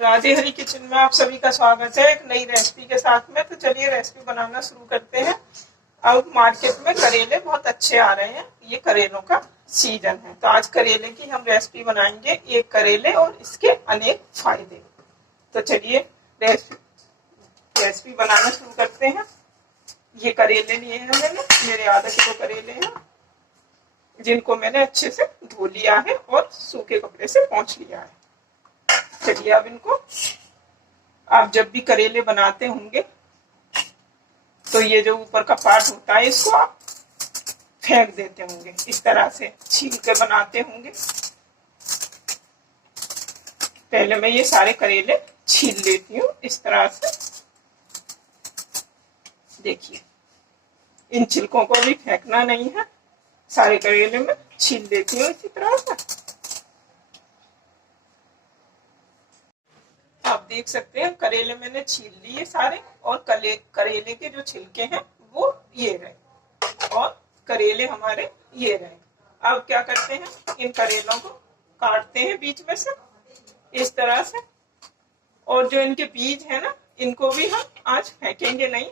राधे हरी kitchen में आप सभी का स्वागत है एक नई रेसिपी के साथ में। तो चलिए रेसिपी बनाना शुरू करते हैं। अब मार्केट में करेले बहुत अच्छे आ रहे हैं, ये करेलों का सीजन है। तो आज करेले की हम रेसिपी बनाएंगे, एक करेले और इसके अनेक फायदे। तो चलिए रेसिपी बनाना शुरू करते हैं। ये करेले लिए हैं मैंने, मेरे आधा किलो करेले हैं, जिनको मैंने अच्छे से धो लिया है और सूखे कपड़े से पोंछ लिया है। चलिए अब इनको, आप जब भी करेले बनाते होंगे तो ये जो ऊपर का पार्ट होता है इसको आप फेंक देते होंगे, इस तरह से छील के बनाते होंगे। पहले मैं ये सारे करेले छील लेती हूँ इस तरह से। देखिए, इन छिलकों को भी फेंकना नहीं है, सारे करेले में छील लेती हूँ इसी तरह से। आप देख सकते हैं करेले मैंने छील लिए सारे, और करेले के जो छिलके हैं वो ये रहे और करेले हमारे ये रहे। अब क्या करते हैं, इन करेलों को काटते हैं बीच में से इस तरह से, और जो इनके बीज है ना, इनको भी हम आज फेंकेंगे नहीं,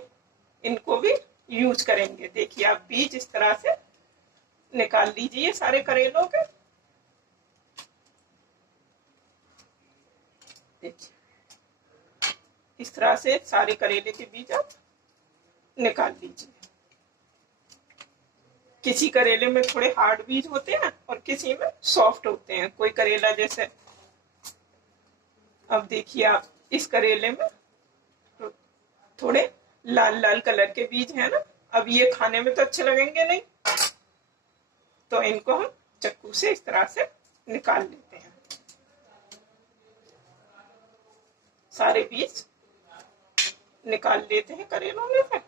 इनको भी यूज करेंगे। देखिए, आप बीज इस तरह से निकाल लीजिए सारे करेलों के। देखिए, इस तरह से सारे करेले के बीज आप निकाल लीजिए। किसी करेले में थोड़े हार्ड बीज होते हैं और किसी में सॉफ्ट होते हैं। कोई करेला जैसे, अब देखिए आप इस करेले में थोड़े लाल लाल कलर के बीज हैं ना, अब ये खाने में तो अच्छे लगेंगे नहीं, तो इनको हम चाकू से इस तरह से निकाल लेते हैं। सारे बीज निकाल लेते हैं करेलों में से।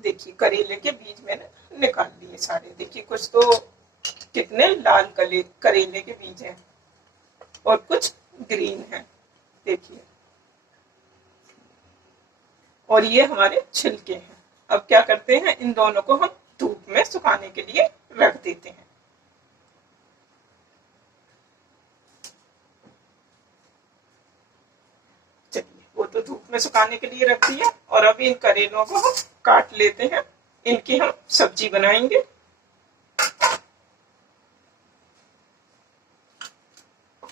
देखिए, करेले के बीज मैंने निकाल लिए सारे। देखिए, कुछ तो कितने लाल करेले के बीज हैं और कुछ ग्रीन है। देखिए, और ये हमारे छिलके हैं। अब क्या करते हैं, इन दोनों को हम धूप में सुखाने के लिए रख देते हैं। चलिए, वो तो धूप में सुखाने के लिए रख दिया, और अब इन करेलों को हम काट लेते हैं। इनकी हम सब्जी बनाएंगे।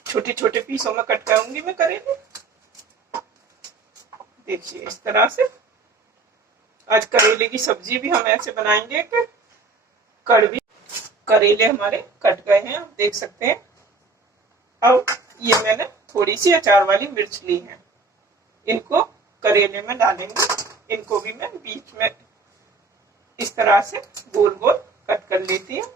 छोटे छोटे पीसों में कट करूंगी मैं करेले। देखिए, इस तरह से आज करेले की सब्जी भी हम ऐसे बनाएंगे कि कड़वी। करेले हमारे कट गए हैं, आप देख सकते हैं। अब ये मैंने थोड़ी सी अचार वाली मिर्च ली है, इनको करेले में डालेंगे। इनको भी मैं बीच में इस तरह से गोल गोल कट कर लेती हूँ।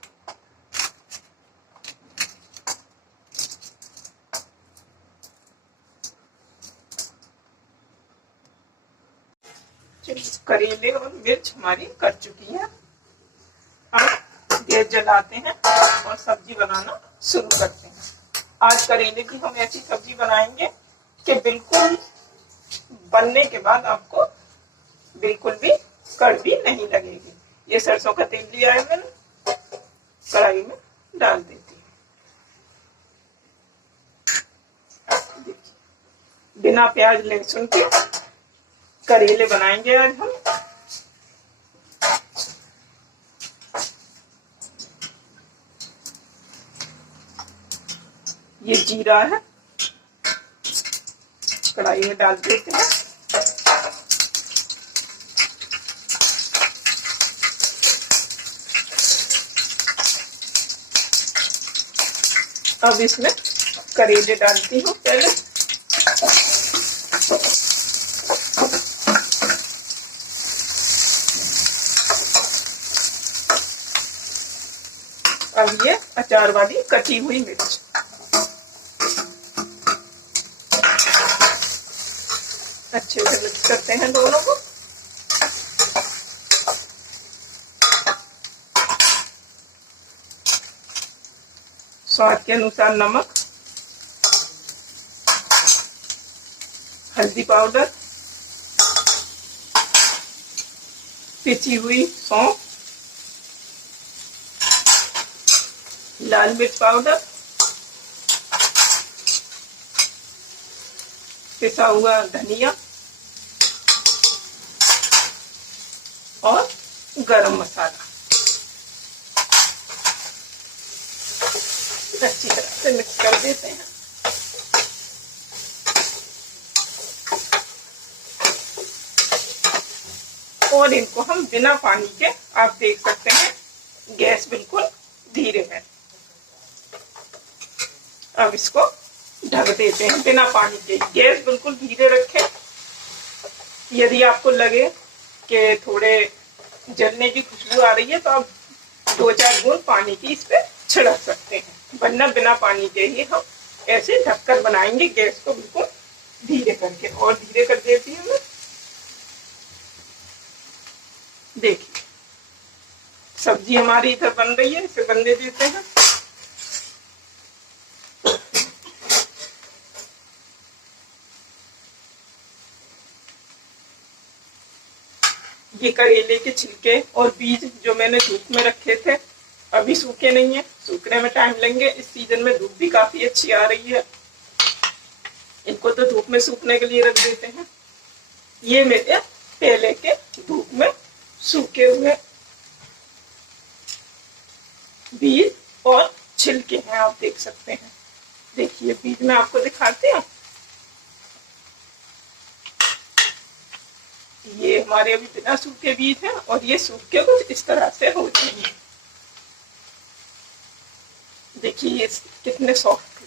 करेले और मिर्च हमारी कट चुकी है। अब गैस जलाते हैं और सब्जी बनाना शुरू करते हैं। आज करेले की हम ऐसी सब्जी बनाएंगे कि बिल्कुल बनने के बाद आपको बिल्कुल भी कड़वी नहीं लगेगी। ये सरसों का तेल लिया है मैंने, कढ़ाई में डाल देती हूँ। बिना प्याज लहसुन के करेले बनाएंगे आज हम। ये जीरा है, कढ़ाई में डाल देते हैं। अब इसमें करेले डालती हूँ पहले। अब ये अचार वाली कटी हुई मिर्च, अच्छे से मिक्स करते हैं दोनों को। स्वाद के अनुसार नमक, हल्दी पाउडर, पिसी हुई सौंफ, लाल मिर्च पाउडर, पिसा हुआ धनिया और गरम मसाला अच्छी तरह से मिक्स कर देते हैं। और इनको हम बिना पानी के, आप देख सकते हैं गैस बिल्कुल धीरे है। अब इसको ढक देते हैं बिना पानी के। गैस बिल्कुल धीरे रखें। यदि आपको लगे कि थोड़े जलने की खुशबू आ रही है तो आप 2-4 बूंद पानी की इस पे छिड़क सकते हैं, वरना बिना पानी के ही हम ऐसे ढककर बनाएंगे। गैस को बिल्कुल धीरे करके, और धीरे कर देती हूँ मैं। देखिए सब्जी हमारी इधर बन रही है, इसे बनने देते हैं। ये करेले के छिलके और बीज जो मैंने धूप में रखे थे, अभी सूखे नहीं है, सूखने में टाइम लेंगे। इस सीजन में धूप भी काफी अच्छी आ रही है, इनको तो धूप में सूखने के लिए रख देते हैं। ये मेरे पहले के धूप में सूखे हुए बीज और छिलके हैं, आप देख सकते हैं। देखिए बीज में आपको दिखाते हैं, ये हमारे अभी बिना सूखे बीज हैं और ये सूख के कुछ इस तरह से हो जाएंगे। देखिए ये कितने सॉफ्ट,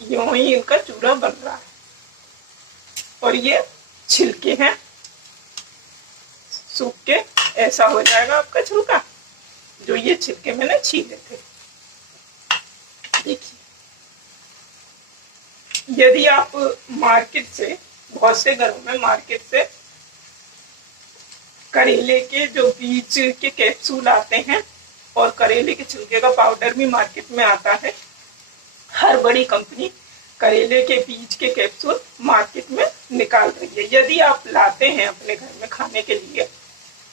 यूं ही इनका चूरा बन रहा है। और ये छिलके हैं, सूख के ऐसा हो जाएगा आपका छिलका, जो ये छिलके मैंने छीले थे। देखिए यदि आप मार्केट से, बहुत से घरों में मार्केट से करेले के जो बीज के कैप्सूल आते हैं और करेले के छिलके का पाउडर भी मार्केट में आता है। हर बड़ी कंपनी करेले के बीज के कैप्सूल मार्केट में निकाल रही है। यदि आप लाते हैं अपने घर में खाने के लिए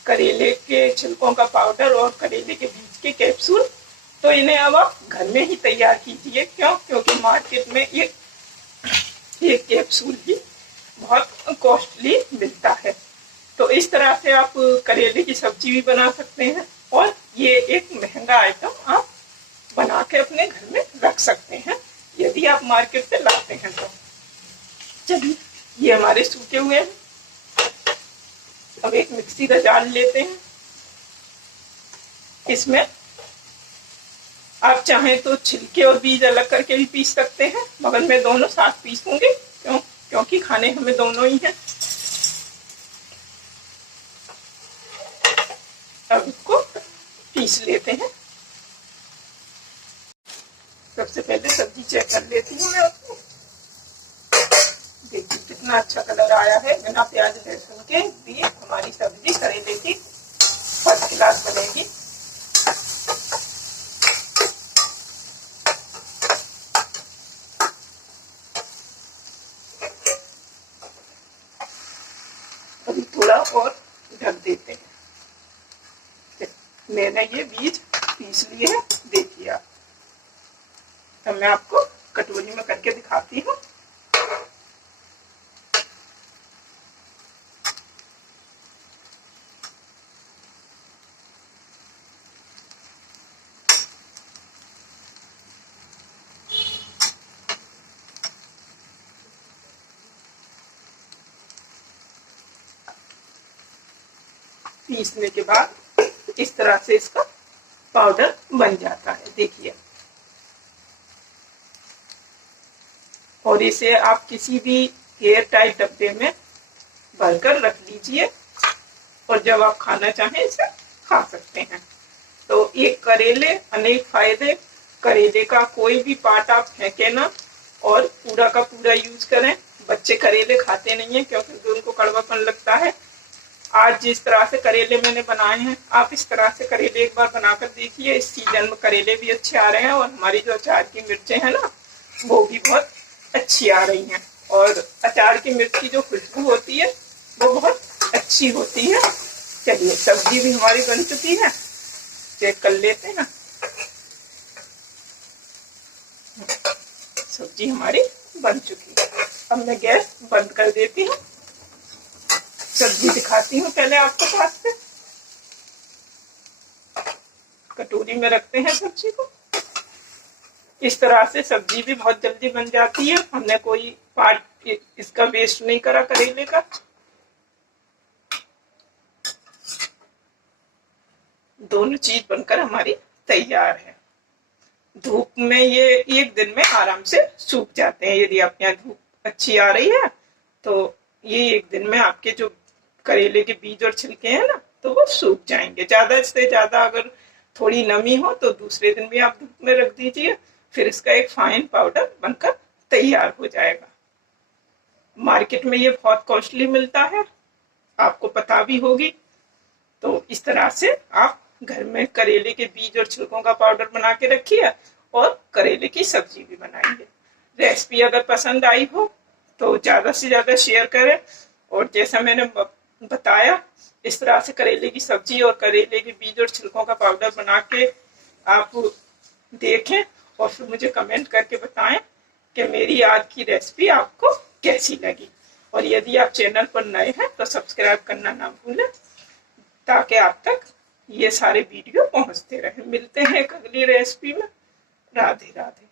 करेले के छिलकों का पाउडर और करेले के बीज के कैप्सूल, तो इन्हें अब आप घर में ही तैयार कीजिए। क्यों? क्योंकि मार्केट में एक कैप्सूल ही बहुत कॉस्टली मिलता है। तो इस तरह से आप करेले की सब्जी भी बना सकते हैं और ये एक महंगा आइटम आप बना के अपने घर में रख सकते हैं, यदि आप मार्केट से लाते हैं तो। चलिए ये हमारे सूखे हुए हैं। अब एक मिक्सी का जार लेते हैं। इसमें आप चाहें तो छिलके और बीज अलग करके भी पीस सकते हैं, मगर मैं दोनों साथ पीसूंगी। क्योंकि खाने हमें दोनों ही हैं। अब इसको पीस लेते हैं। सबसे पहले सब्जी चेक कर लेती हूँ मैं उसको। देखिए कितना अच्छा कलर आया है। बिना प्याज लहसुन के भी हमारी सब्जी करेले की फर्स्ट क्लास बनेगी। अभी थोड़ा और ढक देते हैं। मैंने ये बीज पीस लिए हैं, देखिए आप। अब मैं आपको कटोरी में करके दिखाती हूँ। पीसने के बाद इस तरह से इसका पाउडर बन जाता है, देखिए। और इसे आप किसी भी एयर टाइट डब्बे में भरकर रख लीजिए और जब आप खाना चाहें इसे खा सकते हैं। तो एक करेले अनेक फायदे। करेले का कोई भी पार्ट आप फेंके ना और पूरा का पूरा यूज करें। बच्चे करेले खाते नहीं है क्योंकि उनको कड़वापन लगता है। आज जिस तरह से करेले मैंने बनाए हैं, आप इस तरह से करेले एक बार बनाकर देखिए। इस सीजन में करेले भी अच्छे आ रहे हैं और हमारी जो अचार की मिर्चें हैं ना, वो भी बहुत अच्छी आ रही हैं। और अचार की मिर्च की जो खुशबू होती है वो बहुत अच्छी होती है। चलिए सब्जी भी हमारी बन चुकी है, चेक कर लेते हैं। सब्जी हमारी बन चुकी है। अब मैं गैस बंद कर देती हूँ। सब्जी दिखाती हूँ पहले आपको पास से। कटोरी में रखते हैं सब्जी को। इस तरह से सब्जी भी बहुत जल्दी बन जाती है। हमने कोई पार्ट इसका वेस्ट नहीं करा करेले का। दोनों चीज बनकर हमारी तैयार है। धूप में ये एक दिन में आराम से सूख जाते हैं। यदि आपके यहाँ धूप अच्छी आ रही है तो ये एक दिन में आपके जो करेले के बीज और छिलके हैं ना, तो वो सूख जाएंगे। ज्यादा से ज्यादा अगर थोड़ी नमी हो तो दूसरे दिन भी आप धूप में रख दीजिए, फिर इसका एक फाइन पाउडर बनकर तैयार हो जाएगा। मार्केट में ये बहुत कॉस्टली मिलता है, आपको पता भी होगी। तो इस तरह से आप घर में करेले के बीज और छिलकों का पाउडर बना के रखिए और करेले की सब्जी भी बनाइए। रेसिपी अगर पसंद आई हो तो ज्यादा से ज्यादा शेयर करें, और जैसा मैंने बताया इस तरह से करेले की सब्जी और करेले के बीज और छिलकों का पाउडर बना के आप देखें और फिर मुझे कमेंट करके बताएं कि मेरी आज की रेसिपी आपको कैसी लगी। और यदि आप चैनल पर नए हैं तो सब्सक्राइब करना ना भूलें, ताकि आप तक ये सारे वीडियो पहुंचते रहे। मिलते हैं एक अगली रेसिपी में। राधे राधे।